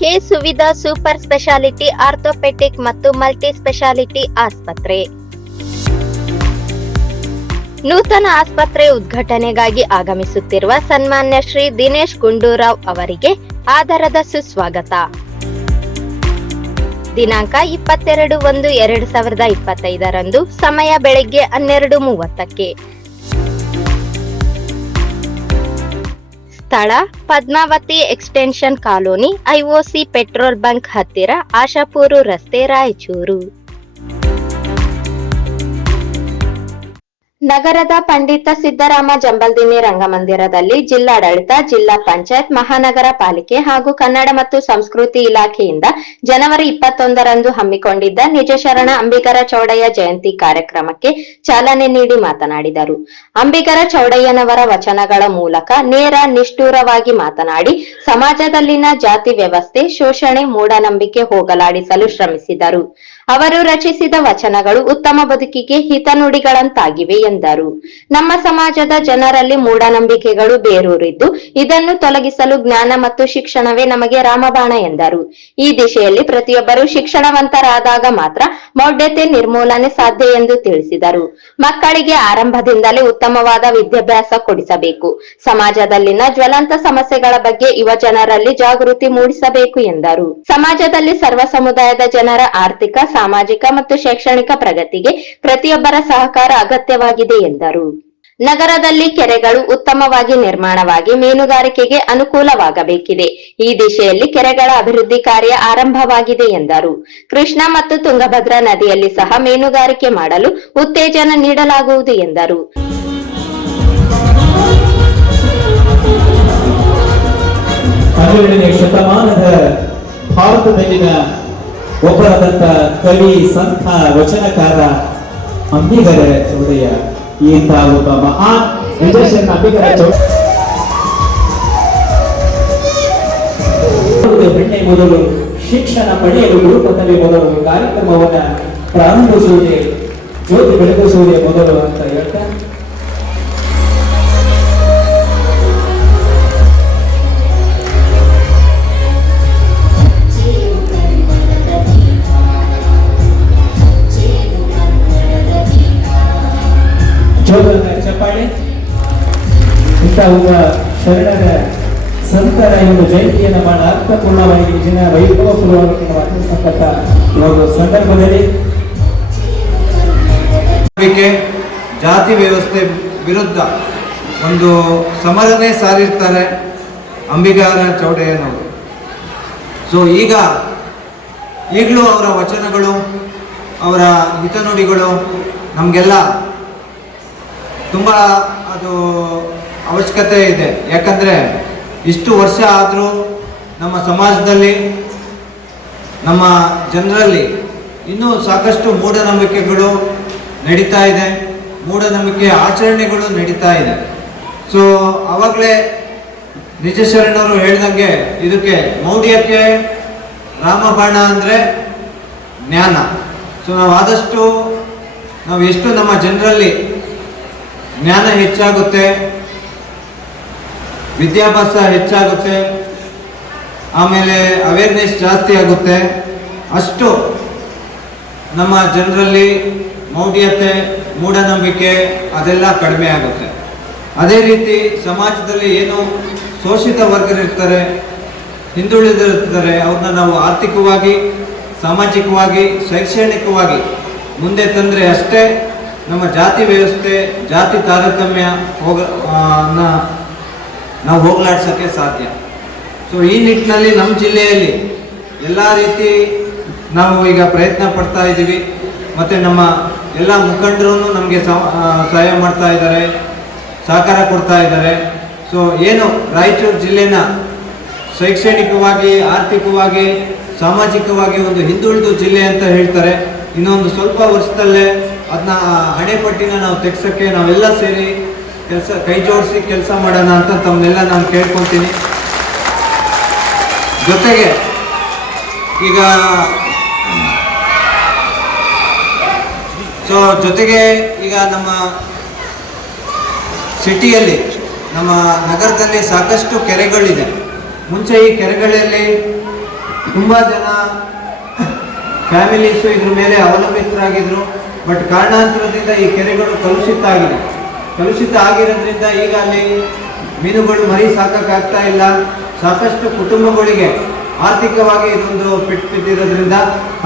K Suvidha super speciality, orthopaedic ಮತ್ತು multi speciality ಆಸ್ಪತ್ರೆ. ನೂತನ ಆಸ್ಪತ್ರೆ ಉದ್ಘಾಟನೆಗಾಗಿ ಆಗಮಿಸುತ್ತಿರುವ ಸನ್ಮಾನ್ಯ ಶ್ರೀ ದಿನೇಶ್ ಗುಂಡೂರಾವ್ ಅವರಿಗೆ ಆಧಾರದ ಸುಸ್ವಾಗತ. ದಿನಾಂಕ ಇಪ್ಪತ್ತೆರಡು ಒಂದು ಎರಡು ಸಾವಿರದ ಇಪ್ಪತ್ತೈದರಂದು, ಸಮಯ ಬೆಳಗ್ಗೆ ಹನ್ನೆರಡು ಮೂವತ್ತಕ್ಕೆ. ಸ್ಥಳ Padmavathi extension colony IOC petrol bunk ಹತ್ತಿರ ಆಶಾಪೂರು ರಸ್ತೆ ರಾಯಚೂರು. ನಗರದ ಪಂಡಿತ ಸಿದ್ದರಾಮ ಜಂಬಲ್ದಿನಿ ರಂಗಮಂದಿರದಲ್ಲಿ ಜಿಲ್ಲಾಡಳಿತ, ಜಿಲ್ಲಾ ಪಂಚಾಯತ್, ಮಹಾನಗರ ಪಾಲಿಕೆ ಹಾಗೂ ಕನ್ನಡ ಮತ್ತು ಸಂಸ್ಕೃತಿ ಇಲಾಖೆಯಿಂದ ಜನವರಿ ಇಪ್ಪತ್ತೊಂದರಂದು ಹಮ್ಮಿಕೊಂಡಿದ್ದ ನಿಜಶರಣ ಅಂಬಿಗರ ಚೌಡಯ್ಯ ಜಯಂತಿ ಕಾರ್ಯಕ್ರಮಕ್ಕೆ ಚಾಲನೆ ನೀಡಿ ಮಾತನಾಡಿದರು. ಅಂಬಿಗರ ಚೌಡಯ್ಯನವರ ವಚನಗಳ ಮೂಲಕ ನೇರ, ನಿಷ್ಠೂರವಾಗಿ ಮಾತನಾಡಿ ಸಮಾಜದಲ್ಲಿನ ಜಾತಿ ವ್ಯವಸ್ಥೆ, ಶೋಷಣೆ, ಮೂಢನಂಬಿಕೆ ಹೋಗಲಾಡಿಸಲು ಶ್ರಮಿಸಿದರು. ಅವರು ರಚಿಸಿದ ವಚನಗಳು ಉತ್ತಮ ಬದುಕಿಗೆ ಹಿತನುಡಿಗಳಂತಾಗಿವೆ ಎಂದರು. ನಮ್ಮ ಸಮಾಜದ ಜನರಲ್ಲಿ ಮೂಢನಂಬಿಕೆಗಳು ಬೇರೂರಿದ್ದು, ಇದನ್ನು ತೊಲಗಿಸಲು ಜ್ಞಾನ ಮತ್ತು ಶಿಕ್ಷಣವೇ ನಮಗೆ ರಾಮಬಾಣ ಎಂದರು. ಈ ದಿಶೆಯಲ್ಲಿ ಪ್ರತಿಯೊಬ್ಬರು ಶಿಕ್ಷಣವಂತರಾದಾಗ ಮಾತ್ರ ಮೌಢ್ಯತೆ ನಿರ್ಮೂಲನೆ ಸಾಧ್ಯ ಎಂದು ತಿಳಿಸಿದರು. ಮಕ್ಕಳಿಗೆ ಆರಂಭದಿಂದಲೇ ಉತ್ತಮವಾದ ವಿದ್ಯಾಭ್ಯಾಸ ಕೊಡಿಸಬೇಕು. ಸಮಾಜದಲ್ಲಿನ ಜ್ವಲಂತ ಸಮಸ್ಯೆಗಳ ಬಗ್ಗೆ ಯುವ ಜನರಲ್ಲಿ ಜಾಗೃತಿ ಮೂಡಿಸಬೇಕು ಎಂದರು. ಸಮಾಜದಲ್ಲಿ ಸರ್ವ ಸಮುದಾಯದ ಜನರ ಆರ್ಥಿಕ ಸಾಮಾಜಿಕ ಮತ್ತು ಶೈಕ್ಷಣಿಕ ಪ್ರಗತಿಗೆ ಪ್ರತಿಯೊಬ್ಬರ ಸಹಕಾರ ಅಗತ್ಯವಾಗಿದೆ ಎಂದರು. ನಗರದಲ್ಲಿ ಕೆರೆಗಳು ಉತ್ತಮವಾಗಿ ನಿರ್ಮಾಣವಾಗಿ ಮೀನುಗಾರಿಕೆಗೆ ಅನುಕೂಲವಾಗಬೇಕಿದೆ. ಈ ದಿಶೆಯಲ್ಲಿ ಕೆರೆಗಳ ಅಭಿವೃದ್ಧಿ ಕಾರ್ಯ ಆರಂಭವಾಗಿದೆ ಎಂದರು. ಕೃಷ್ಣ ಮತ್ತು ತುಂಗಭದ್ರಾ ನದಿಯಲ್ಲಿ ಸಹ ಮೀನುಗಾರಿಕೆ ಮಾಡಲು ಉತ್ತೇಜನ ನೀಡಲಾಗುವುದು ಎಂದರು. ಶತಮಾನದ ಭಾರತದಲ್ಲಿನ ಒಬ್ಬರಾದಂಥ ಕವಿ ಸಂತ ವಚನಕಾರ ಅಂಬಿಗರ ಚೌಡಯ್ಯ ಈತ ಒಬ್ಬ ಮಹಾ ನಿದರ್ಶನ ಅಂಬಿಗರ ಬೆಣ್ಣೆ ಮೊದಲು ಶಿಕ್ಷಣ ಪಡೆಯಲು ಗುರುಪದವಿ ಮೊದಲು ಕಾರ್ಯಕ್ರಮವನ್ನ ಪ್ರಾರಂಭಿಸುವುದೇ, ಜ್ಯೋತಿ ಬೆಳಗಿಸುವುದೇ ಮೊದಲು ಅಂತ ಜೋಗದ ಚಪ್ಪಾಳೆ? ಇಂಥ ಒಬ್ಬ ಶರಣರ ಸಂತರ ಈ ಒಂದು ಜಯಂತಿಯನ್ನು ಬಹಳ ಅರ್ಥಪೂರ್ಣವಾಗಿ ಜನ ವೈಭವಪೂರ್ವವಾಗಿ ನಾವು ಆಚರಿಸತಕ್ಕಂಥ ಒಂದು ಸಂದರ್ಭದಲ್ಲಿ ಜಾತಿ ವ್ಯವಸ್ಥೆ ವಿರುದ್ಧ ಒಂದು ಸಮರನೇ ಸಾರಿರ್ತಾರೆ ಅಂಬಿಗಾರ ಚೌಡಯ್ಯನವರು. ಸೊ ಈಗ ಈಗಲೂ ಅವರ ವಚನಗಳು, ಅವರ ಹಿತನುಡಿಗಳು ನಮಗೆಲ್ಲ ತುಂಬ ಅದು ಅವಶ್ಯಕತೆ ಇದೆ. ಯಾಕಂದರೆ ಇಷ್ಟು ವರ್ಷ ಆದರೂ ನಮ್ಮ ಸಮಾಜದಲ್ಲಿ, ನಮ್ಮ ಜನರಲ್ಲಿ ಇನ್ನೂ ಸಾಕಷ್ಟು ಮೂಢನಂಬಿಕೆಗಳು ನಡೀತಾ ಇದೆ. ಮೂಢನಂಬಿಕೆ ಆಚರಣೆಗಳು ನಡೀತಾ ಇದೆ. ಸೊ ಆವಾಗಲೇ ನಿಜ ಶರಣರು ಹೇಳ್ದಂಗೆ ಇದಕ್ಕೆ ಮೌಢ್ಯಕ್ಕೆ ರಾಮಬಾಣ ಅಂದರೆ ಜ್ಞಾನ. ಸೊ ನಾವು ಆದಷ್ಟು ನಾವು ಎಷ್ಟು ನಮ್ಮ ಜನರಲ್ಲಿ ಜ್ಞಾನ ಹೆಚ್ಚಾಗುತ್ತೆ, ವಿದ್ಯಾಭ್ಯಾಸ ಹೆಚ್ಚಾಗುತ್ತೆ, ಆಮೇಲೆ ಅವೇರ್ನೆಸ್ ಜಾಸ್ತಿ ಆಗುತ್ತೆ. ಅಷ್ಟು ನಮ್ಮ ಜನರಲ್ಲಿ ಮೌಢ್ಯತೆ, ಮೂಢನಂಬಿಕೆ ಅದೆಲ್ಲ ಕಡಿಮೆ ಆಗುತ್ತೆ. ಅದೇ ರೀತಿ ಸಮಾಜದಲ್ಲಿ ಏನು ಶೋಷಿತ ವರ್ಗರಿರ್ತಾರೆ ಹಿಂದುಳಿದಿರ್ತಾರೆ, ಅವ್ರನ್ನ ನಾವು ಆರ್ಥಿಕವಾಗಿ, ಸಾಮಾಜಿಕವಾಗಿ, ಶೈಕ್ಷಣಿಕವಾಗಿ ಮುಂದೆ ತಂದರೆ ಅಷ್ಟೇ ನಮ್ಮ ಜಾತಿ ವ್ಯವಸ್ಥೆ, ಜಾತಿ ತಾರತಮ್ಯ ಹೋಗ ನಾವು ಹೋಗಲಾಡ್ಸೋಕ್ಕೆ ಸಾಧ್ಯ. ಸೊ ಈ ನಿಟ್ಟಿನಲ್ಲಿ ನಮ್ಮ ಜಿಲ್ಲೆಯಲ್ಲಿ ಎಲ್ಲ ರೀತಿ ನಾವು ಈಗ ಪ್ರಯತ್ನ ಪಡ್ತಾ ಇದ್ದೀವಿ. ಮತ್ತು ನಮ್ಮ ಎಲ್ಲ ಮುಖಂಡರು ನಮಗೆ ಸಹಾಯ ಮಾಡ್ತಾ ಇದ್ದಾರೆ, ಸಹಕಾರ ಕೊಡ್ತಾ ಇದ್ದಾರೆ. ಸೊ ಏನು ರಾಯಚೂರು ಜಿಲ್ಲೆನ ಶೈಕ್ಷಣಿಕವಾಗಿ, ಆರ್ಥಿಕವಾಗಿ, ಸಾಮಾಜಿಕವಾಗಿ ಒಂದು ಹಿಂದುಳಿದ ಜಿಲ್ಲೆ ಅಂತ ಹೇಳ್ತಾರೆ. ಇನ್ನೊಂದು ಸ್ವಲ್ಪ ವರ್ಷದಲ್ಲೇ ಅದನ್ನ ಹಣೆಪಟ್ಟಿನ ನಾವು ತೆಗ್ಸೋಕ್ಕೆ ನಾವೆಲ್ಲ ಸೇರಿ ಕೆಲಸ, ಕೈ ಜೋಡಿಸಿ ಕೆಲಸ ಮಾಡೋಣ ಅಂತ ತಮ್ಮನ್ನೆಲ್ಲ ನಾನು ಕೇಳ್ಕೊತೀನಿ ಜೊತೆಗೆ ಈಗ ಸೊ ಜೊತೆಗೆ ಈಗ ನಮ್ಮ ಸಿಟಿಯಲ್ಲಿ, ನಮ್ಮ ನಗರದಲ್ಲಿ ಸಾಕಷ್ಟು ಕೆರೆಗಳಿದೆ. ಮುಂಚೆ ಈ ಕೆರೆಗಳಲ್ಲಿ ತುಂಬ ಜನ ಫ್ಯಾಮಿಲೀಸು ಇದ್ರ ಮೇಲೆ ಅವಲಂಬಿತರಾಗಿದ್ರು. ಬಟ್ ಕಾರಣಾಂತರದಿಂದ ಈ ಕೆರೆಗಳು ಕಲುಷಿತ ಆಗಿದೆ. ಕಲುಷಿತ ಆಗಿರೋದ್ರಿಂದ ಈಗ ಅಲ್ಲಿ ಮೀನುಗಳು ಮರಿ ಸಾಕಕ್ಕಾಗ್ತಾ ಇಲ್ಲ. ಸಾಕಷ್ಟು ಕುಟುಂಬಗಳಿಗೆ ಆರ್ಥಿಕವಾಗಿ ಇದೊಂದು ಪೆಟ್ಟು ಬಿದ್ದಿರೋದ್ರಿಂದ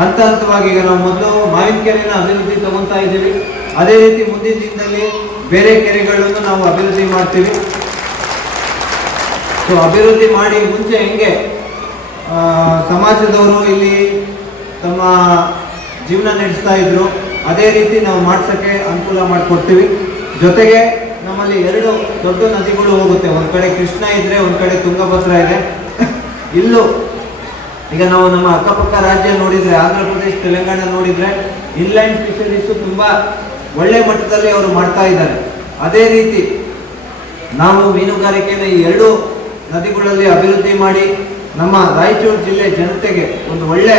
ಹಂತ ಹಂತವಾಗಿ ಈಗ ನಾವು ಮೊದಲು ಮಾವಿನ ಕೆರೆನ ಅಭಿವೃದ್ಧಿ ತಗೊತಾ ಇದ್ದೀವಿ. ಅದೇ ರೀತಿ ಮುಂದಿನ ದಿನದಲ್ಲಿ ಬೇರೆ ಕೆರೆಗಳನ್ನು ನಾವು ಅಭಿವೃದ್ಧಿ ಮಾಡ್ತೀವಿ. ಸೊ ಅಭಿವೃದ್ಧಿ ಮಾಡಿ ಮುಂಚೆ ಹೆಂಗೆ ಸಮಾಜದವರು ಇಲ್ಲಿ ತಮ್ಮ ಜೀವನ ನಡೆಸ್ತಾ ಇದ್ರು. ಅದೇ ರೀತಿ ನಾವು ಮಾಡ್ಸೋಕ್ಕೆ ಅನುಕೂಲ ಮಾಡಿಕೊಡ್ತೀವಿ. ಜೊತೆಗೆ ನಮ್ಮಲ್ಲಿ ಎರಡು ದೊಡ್ಡ ನದಿಗಳು ಹೋಗುತ್ತೆ. ಒಂದು ಕಡೆ ಕೃಷ್ಣ ಇದ್ರೆ ಒಂದು ಕಡೆ ತುಂಗಭದ್ರ ಇದೆ. ಇಲ್ಲೂ ಈಗ ನಾವು ನಮ್ಮ ಅಕ್ಕಪಕ್ಕ ರಾಜ್ಯ ನೋಡಿದರೆ, ಆಂಧ್ರ ಪ್ರದೇಶ, ತೆಲಂಗಾಣ ನೋಡಿದರೆ ಇನ್ಲೈನ್ ಫಿಶರೀಸು ತುಂಬ ಒಳ್ಳೆ ಮಟ್ಟದಲ್ಲಿ ಅವರು ಮಾಡ್ತಾ ಇದ್ದಾರೆ. ಅದೇ ರೀತಿ ನಾವು ಮೀನುಗಾರಿಕೆನ ಈ ಎರಡು ನದಿಗಳಲ್ಲಿ ಅಭಿವೃದ್ಧಿ ಮಾಡಿ ನಮ್ಮ ರಾಯಚೂರು ಜಿಲ್ಲೆ ಜನತೆಗೆ ಒಂದು ಒಳ್ಳೆ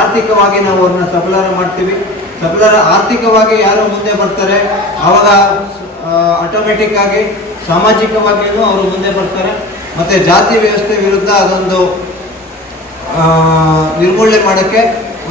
ಆರ್ಥಿಕವಾಗಿ ನಾವು ಅವ್ರನ್ನ ಸಬಲರ ಮಾಡ್ತೀವಿ. ಸಬಲರ ಆರ್ಥಿಕವಾಗಿ ಯಾರು ಮುಂದೆ ಬರ್ತಾರೆ ಆವಾಗ ಆಟೋಮೆಟಿಕ್ ಆಗಿ, ಸಾಮಾಜಿಕವಾಗಿಯೂ ಅವರು ಮುಂದೆ ಬರ್ತಾರೆ. ಮತ್ತೆ ಜಾತಿ ವ್ಯವಸ್ಥೆ ವಿರುದ್ಧ ಅದೊಂದು ನಿರ್ಮೂಲನೆ ಮಾಡೋಕ್ಕೆ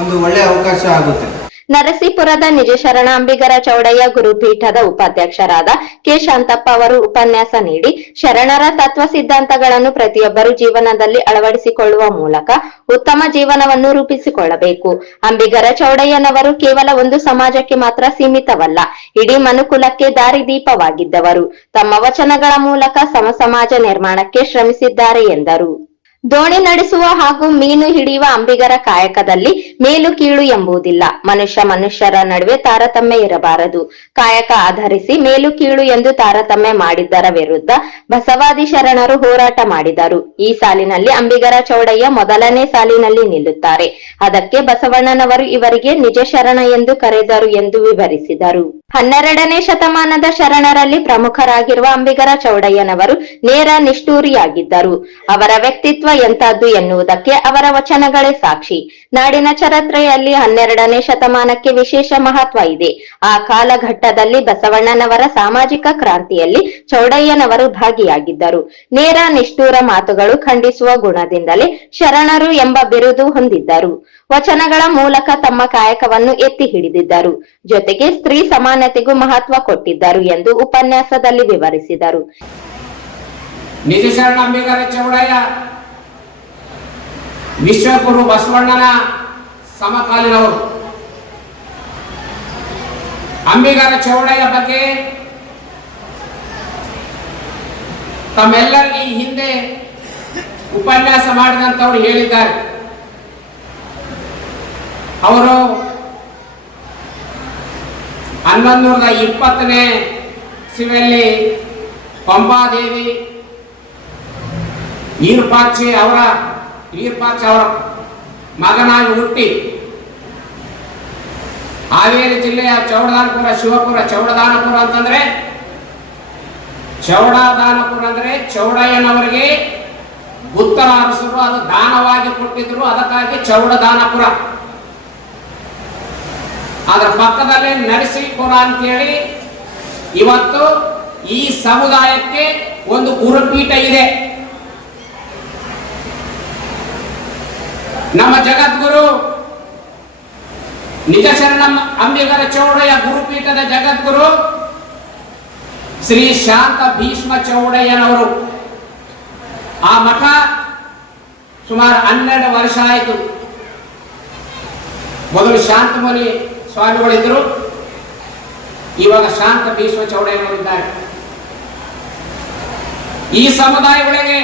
ಒಂದು ಒಳ್ಳೆಯ ಅವಕಾಶ ಆಗುತ್ತೆ. ನರಸೀಪುರದ ನಿಜ ಶರಣಾಂಬಿಗರ ಚೌಡಯ್ಯ ಗುರುಪೀಠದ ಉಪಾಧ್ಯಕ್ಷರಾದ ಕೆ ಶಾಂತಪ್ಪ ಅವರು ಉಪನ್ಯಾಸ ನೀಡಿ, ಶರಣರ ತತ್ವ ಸಿದ್ಧಾಂತಗಳನ್ನು ಪ್ರತಿಯೊಬ್ಬರು ಜೀವನದಲ್ಲಿ ಅಳವಡಿಸಿಕೊಳ್ಳುವ ಮೂಲಕ ಉತ್ತಮ ಜೀವನವನ್ನು ರೂಪಿಸಿಕೊಳ್ಳಬೇಕು. ಅಂಬಿಗರ ಚೌಡಯ್ಯನವರು ಕೇವಲ ಒಂದು ಸಮಾಜಕ್ಕೆ ಮಾತ್ರ ಸೀಮಿತವಲ್ಲ, ಇಡೀ ಮನುಕುಲಕ್ಕೆ ದಾರಿದೀಪವಾಗಿದ್ದವರು. ತಮ್ಮ ವಚನಗಳ ಮೂಲಕ ಸಮಸಮಾಜ ನಿರ್ಮಾಣಕ್ಕೆ ಶ್ರಮಿಸಿದ್ದಾರೆ ಎಂದರು. ದೋಣಿ ನಡೆಸುವ ಹಾಗೂ ಮೀನು ಹಿಡಿಯುವ ಅಂಬಿಗರ ಕಾಯಕದಲ್ಲಿ ಮೇಲು ಕೀಳು ಎಂಬುದಿಲ್ಲ. ಮನುಷ್ಯ ಮನುಷ್ಯರ ನಡುವೆ ತಾರತಮ್ಯ ಇರಬಾರದು. ಕಾಯಕ ಆಧರಿಸಿ ಮೇಲು ಕೀಳು ಎಂದು ತಾರತಮ್ಯ ಮಾಡಿದ್ದರ ವಿರುದ್ಧ ಬಸವಾದಿ ಶರಣರು ಹೋರಾಟ ಮಾಡಿದರು. ಈ ಸಾಲಿನಲ್ಲಿ ಅಂಬಿಗರ ಚೌಡಯ್ಯ ಮೊದಲನೇ ಸಾಲಿನಲ್ಲಿ ನಿಲ್ಲುತ್ತಾರೆ. ಅದಕ್ಕೆ ಬಸವಣ್ಣನವರು ಇವರಿಗೆ ನಿಜ ಶರಣ ಎಂದು ಕರೆದರು ಎಂದು ವಿವರಿಸಿದರು. ಹನ್ನೆರಡನೇ ಶತಮಾನದ ಶರಣರಲ್ಲಿ ಪ್ರಮುಖರಾಗಿರುವ ಅಂಬಿಗರ ಚೌಡಯ್ಯನವರು ನೇರ ನಿಷ್ಠೂರಿಯಾಗಿದ್ದರು. ಅವರ ವ್ಯಕ್ತಿತ್ವ ಎಂತಹದ್ದು ಎನ್ನುವುದಕ್ಕೆ ಅವರ ವಚನಗಳೇ ಸಾಕ್ಷಿ. ನಾಡಿನ ಚರಿತ್ರೆಯಲ್ಲಿ ಹನ್ನೆರಡನೇ ಶತಮಾನಕ್ಕೆ ವಿಶೇಷ ಮಹತ್ವ ಇದೆ. ಆ ಕಾಲಘಟ್ಟದಲ್ಲಿ ಬಸವಣ್ಣನವರ ಸಾಮಾಜಿಕ ಕ್ರಾಂತಿಯಲ್ಲಿ ಚೌಡಯ್ಯನವರು ಭಾಗಿಯಾಗಿದ್ದರು. ನೇರ ನಿಷ್ಠೂರ ಮಾತುಗಳು ಖಂಡಿಸುವ ಗುಣದಿಂದಲೇ ಶರಣರು ಎಂಬ ಬಿರುದು ಹೊಂದಿದ್ದರು. ವಚನಗಳ ಮೂಲಕ ತಮ್ಮ ಕಾಯಕವನ್ನು ಎತ್ತಿ ಹಿಡಿದಿದ್ದರು. ಜೊತೆಗೆ ಸ್ತ್ರೀ ಸಮಾನತೆಗೂ ಮಹತ್ವ ಕೊಟ್ಟಿದ್ದರು ಎಂದು ಉಪನ್ಯಾಸದಲ್ಲಿ ವಿವರಿಸಿದರು. ನಿಜ ಶರಣಂಬಿಗರ ಚೌಡಯ್ಯ ವಿಶ್ವಗುರು ಬಸವಣ್ಣನ ಸಮಕಾಲೀನವರು. ಅಂಬಿಗರ ಚೌಡಯ್ಯ ಬಗ್ಗೆ ತಮ್ಮೆಲ್ಲರಿಗೆ ಹಿಂದೆ ಉಪನ್ಯಾಸ ಮಾಡಿದಂಥವ್ರು ಹೇಳಿದ್ದಾರೆ. ಅವರು ಹನ್ನೊಂದು ನೂರದ ಇಪ್ಪತ್ತನೇ ಸಿವೆಯಲ್ಲಿ ಪಂಪಾದೇವಿ ಈರ್ಪಾಚೆ ಅವರ ಈರ್ಪಾಚೆ ಅವರ ಮಗನಾಗಿ ಹುಟ್ಟಿ ಹಾವೇರಿ ಜಿಲ್ಲೆಯ ಚೌಡದಾನಪುರ, ಶಿವಪುರ, ಚೌಡದಾನಪುರ ಅಂತಂದ್ರೆ ಚೌಡದಾನಪುರ ಅಂದ್ರೆ ಚೌಡಯ್ಯನವರಿಗೆ ಉತ್ತರ ಅರಸರು, ಅದು ದಾನವಾಗಿ ಕೊಟ್ಟಿದ್ರು, ಅದಕ್ಕಾಗಿ ಚೌಡದಾನಪುರ. ಅದರ ಪಕ್ಕದಲ್ಲಿ ನರಸಿಂಹಪುರ ಅಂತೇಳಿ ಇವತ್ತು ಈ ಸಮುದಾಯಕ್ಕೆ ಒಂದು ಗುರುಪೀಠ ಇದೆ. ನಮ್ಮ ಜಗದ್ಗುರು ನಿಜ ಶರಣ ಅಂಬಿಗರ ಚೌಡಯ್ಯ ಗುರುಪೀಠದ ಜಗದ್ಗುರು ಶ್ರೀ ಶಾಂತ ಭೀಷ್ಮ ಚೌಡಯ್ಯನವರು. ಆ ಮಠ ಸುಮಾರು ಹನ್ನೆರಡು ವರ್ಷ ಆಯಿತು. ಮೊದಲು ಶಾಂತಮುನಿ ಸ್ವಾಮಿಗಳಿದ್ರು ಇವಾಗ ಶಾಂತ ಭೀಷ್ಮ ಚೌಡಯ್ಯನವರಿದ್ದಾರೆ ಈ ಸಮುದಾಯಗಳಿಗೆ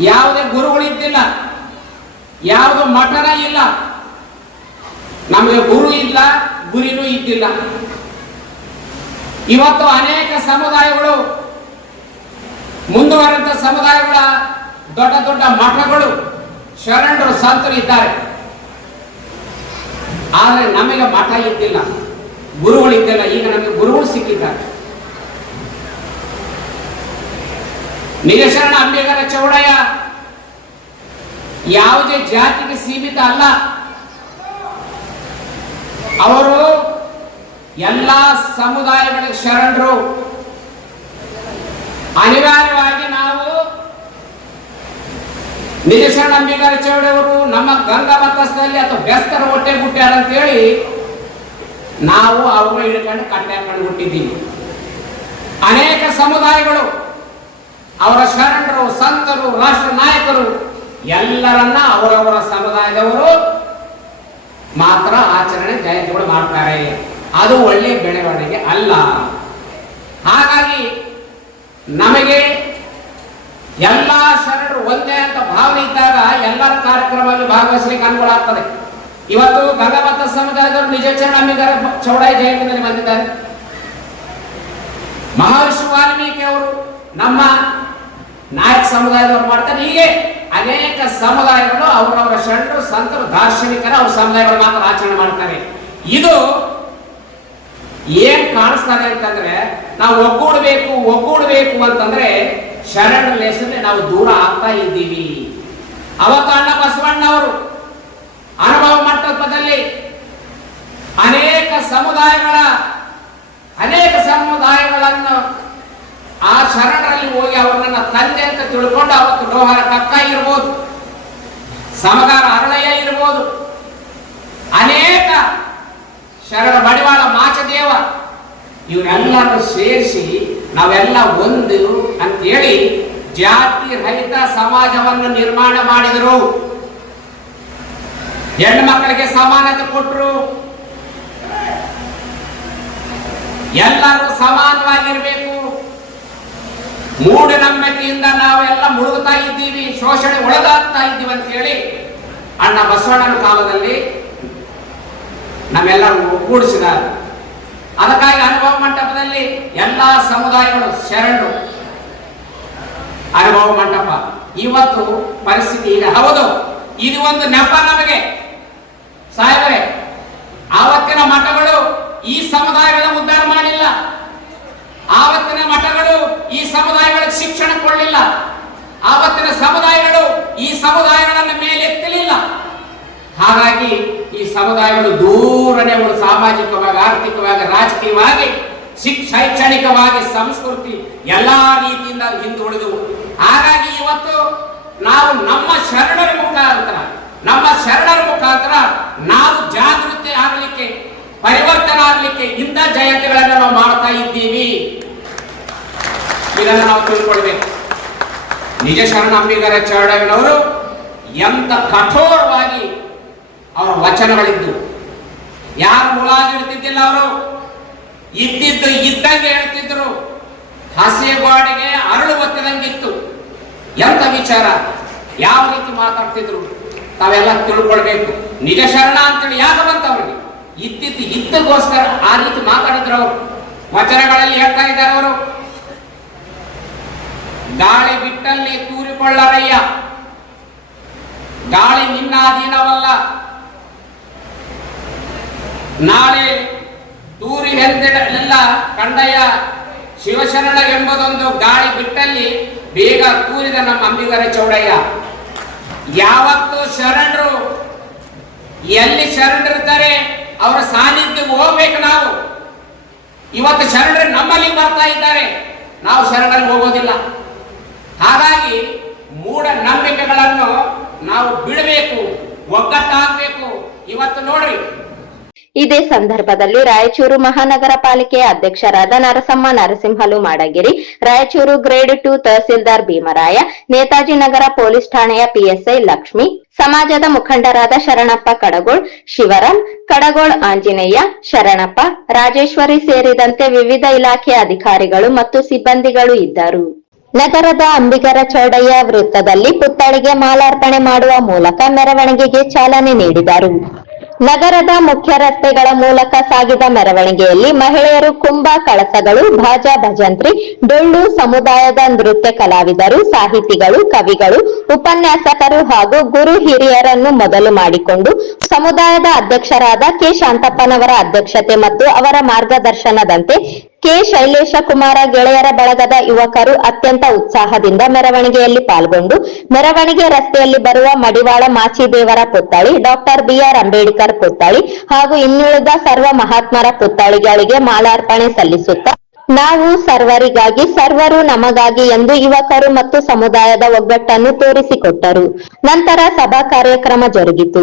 ಯಾವುದೇ ಗುರುಗಳಿದ್ದಿಲ್ಲ ಯಾವುದು ಮಠನ ಇಲ್ಲ. ನಮಗೆ ಗುರು ಇಲ್ಲ, ಗುರಿನೂ ಇದ್ದಿಲ್ಲ. ಇವತ್ತು ಅನೇಕ ಸಮುದಾಯಗಳು, ಮುಂದುವರೆದ ಸಮುದಾಯಗಳ ದೊಡ್ಡ ದೊಡ್ಡ ಮಠಗಳು ಶರಣರು ಸಂತರು ಇದ್ದಾರೆ ಆದರೆ ನಮಗೆ ಮಠ ಇದ್ದಿಲ್ಲ, ಗುರುಗಳು ಇದ್ದಿಲ್ಲ. ಈಗ ನಮಗೆ ಗುರುಗಳು ಸಿಕ್ಕಿದ್ದಾರೆ. ನಿಜಶರಣ ಅಂಬೇಗರ ಚೌಡಯ್ಯ ಯಾವುದೇ ಜಾತಿಗೆ ಸೀಮಿತ ಅಲ್ಲ. ಅವರು ಎಲ್ಲ ಸಮುದಾಯಗಳಿಗೆ ಶರಣರು. ಅನಿವಾರ್ಯವಾಗಿ ನಾವು ನಿಜಶರಣ ಅಂಬಿಗರ ಚೌಡವರು ನಮ್ಮ ಗಂಗಾ ಮತಸ್ಥದಲ್ಲಿ ಅಥವಾ ಬೆಸ್ತರ ಹೊಟ್ಟೆ ಗುಟ್ಟ್ಯಾರ ಅಂತೇಳಿ ನಾವು ಅವ್ರನ್ನ ಹಿಡ್ಕೊಂಡು ಕಟ್ಟೆ ಹಾಕೊಂಡು ಹುಟ್ಟಿದ್ದೀವಿ. ಅನೇಕ ಸಮುದಾಯಗಳು ಅವರ ಶರಣರು, ಸಂತರು, ರಾಷ್ಟ್ರ ನಾಯಕರು ಎಲ್ಲರನ್ನ ಅವರವರ ಸಮುದಾಯದವರು ಮಾತ್ರ ಆಚರಣೆ ಜಯಂತಿಗಳು ಮಾಡ್ತಾರೆ. ಅದು ಒಳ್ಳೆಯ ಬೆಳವಣಿಗೆ ಅಲ್ಲ. ಹಾಗಾಗಿ ನಮಗೆ ಎಲ್ಲ ಶರಣರು ಒಂದೇ ಅಂತ ಭಾವನೆ ಇದ್ದಾಗ ಎಲ್ಲರ ಕಾರ್ಯಕ್ರಮದಲ್ಲಿ ಭಾಗವಹಿಸಲಿಕ್ಕೆ ಅನುಕೂಲ ಆಗ್ತದೆ ಇವತ್ತು ಗಂಗಾಮತ ಸಮುದಾಯದವರು ನಿಜ ಅಂಬಿಗರ ಚೌಡಾಯಿ ಜಯಂತಿನಲ್ಲಿ ಬಂದಿದ್ದಾರೆ. ಮಹರ್ಷಿ ವಾಲ್ಮೀಕಿ ಅವರು ನಮ್ಮ ನಾಯಕ ಸಮುದಾಯದವರು ಮಾಡ್ತಾರೆ. ಹೀಗೆ ಅನೇಕ ಸಮುದಾಯಗಳು ಅವರವರ ಶರಣರು, ಸಂತರು, ದಾರ್ಶನಿಕರ ಅವ್ರ ಸಮುದಾಯಗಳು ಮಾತ್ರ ಆಚರಣೆ ಮಾಡ್ತಾರೆ. ಇದು ಏನ್ ಕಾಣಿಸ್ತಾರೆ ಅಂತಂದ್ರೆ, ನಾವು ಒಗ್ಗೂಡ್ಬೇಕು ಒಗ್ಗೂಡ್ಬೇಕು ಅಂತಂದ್ರೆ ಶರಣ ಲೇಸನೆ ನಾವು ದೂರ ಆಗ್ತಾ ಇದ್ದೀವಿ. ಅವಕಾಣ್ಣ ಬಸವಣ್ಣನವರು ಅನುಭವ ಮಂಟಪದಲ್ಲಿ ಅನೇಕ ಸಮುದಾಯಗಳ, ಅನೇಕ ಸಮುದಾಯಗಳನ್ನು ಆ ಶರಣರಲ್ಲಿ ಹೋಗಿ ಅವರನ್ನ ತಂದೆ ಅಂತ ತಿಳ್ಕೊಂಡು ಅವತ್ತು ಡೋಹರ ಕಕ್ಕ ಇರ್ಬೋದು ಸಮಗಾರ ಅರಳಯ್ಯ ಇರ್ಬೋದು. ಅನೇಕ ಶರಣ ಮಡಿವಾಳ ಮಾಚದೇವ, ಇವರೆಲ್ಲರೂ ಸೇರಿಸಿ ನಾವೆಲ್ಲ ಒಂದು ಅಂತೇಳಿ ಜಾತಿ ರಹಿತ ಸಮಾಜವನ್ನು ನಿರ್ಮಾಣ ಮಾಡಿದರು. ಹೆಣ್ಣು ಮಕ್ಕಳಿಗೆ ಸಮಾನತೆ ಕೊಟ್ಟರು ಎಲ್ಲರೂ ಸಮಾನವಾಗಿರ್ಬೇಕು. ಮೂಢನಂಬಿಕೆಯಿಂದ ನಾವೆಲ್ಲ ಮುಳುಗುತ್ತಾ ಇದ್ದೀವಿ, ಶೋಷಣೆ ಒಳಗಾಗ್ತಾ ಇದ್ದೀವಿ ಅಂತ ಹೇಳಿ ಅಣ್ಣ ಬಸವಣ್ಣನ ಕಾಲದಲ್ಲಿ ನಮ್ಮೆಲ್ಲರೂ ಒಗ್ಗೂಡಿಸಿದ ಅದಕ್ಕಾಗಿ ಅನುಭವ ಮಂಟಪದಲ್ಲಿ ಎಲ್ಲಾ ಸಮುದಾಯಗಳು ಶರಣರು. ಅನುಭವ ಮಂಟಪ. ಇವತ್ತು ಪರಿಸ್ಥಿತಿ ಈಗ ಹೌದು, ಇದು ಒಂದು ನೆಪ ನಮಗೆ. ಸಾಹೇಬರೇ, ಆವತ್ತಿನ ಮಠಗಳು ಈ ಸಮುದಾಯಗಳ ಮಾಡಲಿಲ್ಲ ಆವತ್ತಿನ ಮಠಗಳು ಈ ಸಮುದಾಯಗಳಿಗೆ ಶಿಕ್ಷಣ ಕೊಡಲಿಲ್ಲ. ಆವತ್ತಿನ ಸಮುದಾಯಗಳು ಈ ಸಮುದಾಯಗಳನ್ನು ಮೇಲೆತ್ತಲಿಲ್ಲ ಹಾಗಾಗಿ ಈ ಸಮುದಾಯಗಳು ದೂರನೇ ಅವರು ಸಾಮಾಜಿಕವಾಗಿ, ಆರ್ಥಿಕವಾಗಿ, ರಾಜಕೀಯವಾಗಿ, ಶಿಕ್, ಶೈಕ್ಷಣಿಕವಾಗಿ, ಸಂಸ್ಕೃತಿ, ಎಲ್ಲಾ ರೀತಿಯಿಂದ ಹಿಂದುಳಿದವು ಹಾಗಾಗಿ ಇವತ್ತು ನಾವು ನಮ್ಮ ಶರಣರ ಮುಖಾಂತರ, ನಮ್ಮ ಶರಣರ ಮುಖಾಂತರ ನಾವು ಜಾಗೃತಿ ಆಗಲಿಕ್ಕೆ ಪರಿವರ್ತನೆ ಆಗಲಿಕ್ಕೆ ಇಂಥ ಜಯಂತಿಗಳನ್ನು ನಾವು ಮಾಡ್ತಾ ಇದ್ದೀವಿ. ಇದನ್ನು ನಾವು ತಿಳ್ಕೊಳ್ಬೇಕು. ನಿಜ ಶರಣ ಅಂಬಿಗರ ಚರಣವರು ಎಂತ ಕಠೋರವಾಗಿ ಅವರ ವಚನಗಳಿದ್ದು. ಯಾರು ಮುಲಾಜಿಡ್ತಿದ್ದಿಲ್ಲ ಅವರು? ಇದ್ದಿದ್ದು ಇದ್ದಂಗೆ ಹೇಳ್ತಿದ್ರು. ಹಸೆ ಗೋಡೆಗೆ ಅರಳು ಒತ್ತಿದಂಗಿತ್ತು. ಎಂತ ವಿಚಾರ? ಯಾವ ರೀತಿ ಮಾತಾಡ್ತಿದ್ರು? ತಾವೆಲ್ಲ ತಿಳ್ಕೊಳ್ಬೇಕು. ನಿಜ ಶರಣ ಅಂತೇಳಿ ಯಾಕೆ ಬಂತ ಅವ್ರಿಗೆ ಇದ್ದಿದ್ದು ಇದ್ದಕ್ಕೋಸ್ಕರ ಆ ರೀತಿ ಮಾತಾಡಿದ್ರು ಅವರು. ವಚನಗಳಲ್ಲಿ ಹೇಳ್ತಾ ಇದ್ದಾರೆ ಅವರು. ಗಾಳಿ ಬಿಟ್ಟಲ್ಲಿ ತೂರಿಕೊಳ್ಳರಯ್ಯ. ಗಾಳಿ ನಿನ್ನ ಅಧೀನವಲ್ಲ. ನಾಳೆ ತೂರಿ ಎಂದಿಡಲಿಲ್ಲ ಕಂಡಯ್ಯ. ಶಿವಶರಣ ಎಂಬುದೊಂದು ಗಾಳಿ ಬಿಟ್ಟಲ್ಲಿ ಬೇಗ ತೂರಿದ ನಮ್ಮ ಅಂಬಿಗರ ಚೌಡಯ್ಯ. ಯಾವತ್ತು ಶರಣರು, ಎಲ್ಲಿ ಶರಣರಿರ್ತಾರೆ ಅವರ ಸಾನ್ನಿಧ್ಯಕ್ಕೆ ಹೋಗ್ಬೇಕು ನಾವು. ಇವತ್ತು ಶರಣರು ನಮ್ಮಲ್ಲಿ ಬರ್ತಾ ಇದ್ದಾರೆ. ನಾವು ಶರಣರಲ್ಲಿ ಹೋಗೋದಿಲ್ಲ. ಹಾಗಾಗಿ ಮೂಢ ನಂಬಿಕೆಗಳನ್ನು ನಾವು ಬಿಡಬೇಕು ಒಗ್ಗಟ್ಟಾಗಬೇಕು ಇವತ್ತು ನೋಡ್ರಿ ಇದೇ ಸಂದರ್ಭದಲ್ಲಿ ರಾಯಚೂರು ಮಹಾನಗರ ಪಾಲಿಕೆಯ ಅಧ್ಯಕ್ಷರಾದ Narasamma, Narasimhalu Madagiri, Raichur grade two tahsildar Bhimaraya, Netaji Nagar police ಠಾಣೆಯ ಪಿಎಸ್ಐ ಲಕ್ಷ್ಮಿ, ಸಮಾಜದ ಮುಖಂಡರಾದ ಶರಣಪ್ಪ ಕಡಗೋಳ್, ಶಿವರಾಮ್, ಕಡಗೋಳ್ ಆಂಜನೇಯ, ಶರಣಪ್ಪ, ರಾಜೇಶ್ವರಿ ಸೇರಿದಂತೆ ವಿವಿಧ ಇಲಾಖೆಯ ಅಧಿಕಾರಿಗಳು ಮತ್ತು ಸಿಬ್ಬಂದಿಗಳು ಇದ್ದರು. ನಗರದ ಅಂಬಿಗರ ಚೌಡಯ್ಯ ವೃತ್ತದಲ್ಲಿ ಪುತ್ಥಳಿಗೆ ಮಾಲಾರ್ಪಣೆ ಮಾಡುವ ಮೂಲಕ ಮೆರವಣಿಗೆಗೆ ಚಾಲನೆ ನೀಡಿದರು. ನಗರದ ಮುಖ್ಯ ರಸ್ತೆಗಳ ಮೂಲಕ ಸಾಗಿದ ಮೆರವಣಿಗೆಯಲ್ಲಿ ಮಹಿಳೆಯರು ಕುಂಭ ಕಳಸಗಳು ಭಾಜ ಭಜಂತ್ರಿ, ಡೊಳ್ಳು ಸಮುದಾಯದ ನೃತ್ಯ ಕಲಾವಿದರು, ಸಾಹಿತಿಗಳು, ಕವಿಗಳು, ಉಪನ್ಯಾಸಕರು ಹಾಗೂ ಗುರು ಹಿರಿಯರನ್ನು ಮೊದಲು ಮಾಡಿಕೊಂಡು ಸಮುದಾಯದ ಅಧ್ಯಕ್ಷರಾದ ಕೆ. ಶಾಂತಪ್ಪನವರ ಅಧ್ಯಕ್ಷತೆ ಮತ್ತು ಅವರ ಮಾರ್ಗದರ್ಶನದಂತೆ ಕೆ. ಶೈಲೇಶ ಕುಮಾರ ಗೆಳೆಯರ ಬಳಗದ ಯುವಕರು ಅತ್ಯಂತ ಉತ್ಸಾಹದಿಂದ ಮೆರವಣಿಗೆಯಲ್ಲಿ ಪಾಲ್ಗೊಂಡು ಮೆರವಣಿಗೆ ರಸ್ತೆಯಲ್ಲಿ ಬರುವ ಮಡಿವಾಳ ಮಾಚಿದೇವರ ಪುತ್ಥಳಿ, ಡಾಕ್ಟರ್ ಬಿಆರ್ ಅಂಬೇಡ್ಕರ್ ಪುತ್ಥಳಿ ಹಾಗೂ ಇನ್ನುಳಿದ ಸರ್ವ ಮಹಾತ್ಮರ ಪುತ್ಥಳಿಗಳಿಗೆ ಮಾಲಾರ್ಪಣೆ ಸಲ್ಲಿಸುತ್ತಾ ನಾವು ಸರ್ವರಿಗಾಗಿ, ಸರ್ವರು ನಮಗಾಗಿ ಎಂದು ಯುವಕರು ಮತ್ತು ಸಮುದಾಯದ ಒಗ್ಗಟ್ಟನ್ನು ತೋರಿಸಿಕೊಟ್ಟರು. ನಂತರ ಸಭಾ ಕಾರ್ಯಕ್ರಮ ಜರುಗಿತು.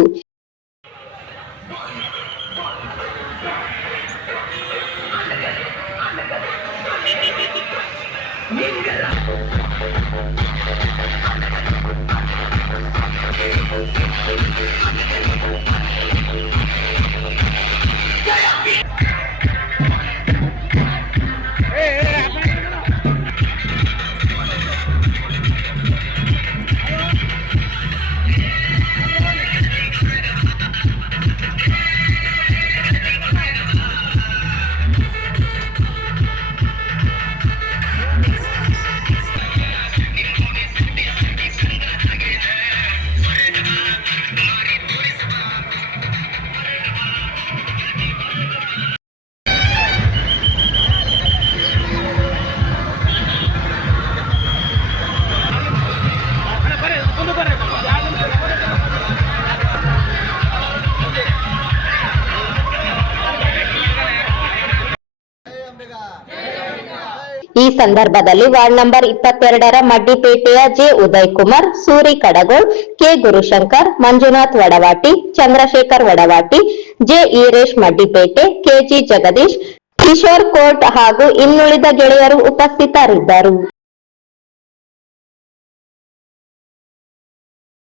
ಸಂದರ್ಭದಲ್ಲಿ ವಾರ್ಡ್ ನಂಬರ್ ಇಪ್ಪತ್ತೆರಡರ ಮಡ್ಡಿಪೇಟೆಯ J Uday Kumar Suri Kadagol, K Gurushankar, Manjunath Vadavati, Chandrashekar Vadavati, J Iresh Maddipete KG Jagadish, Kishore court ಹಾಗೂ ಇನ್ನುಳಿದ ಗೆಳೆಯರು ಉಪಸ್ಥಿತರಿದ್ದರು.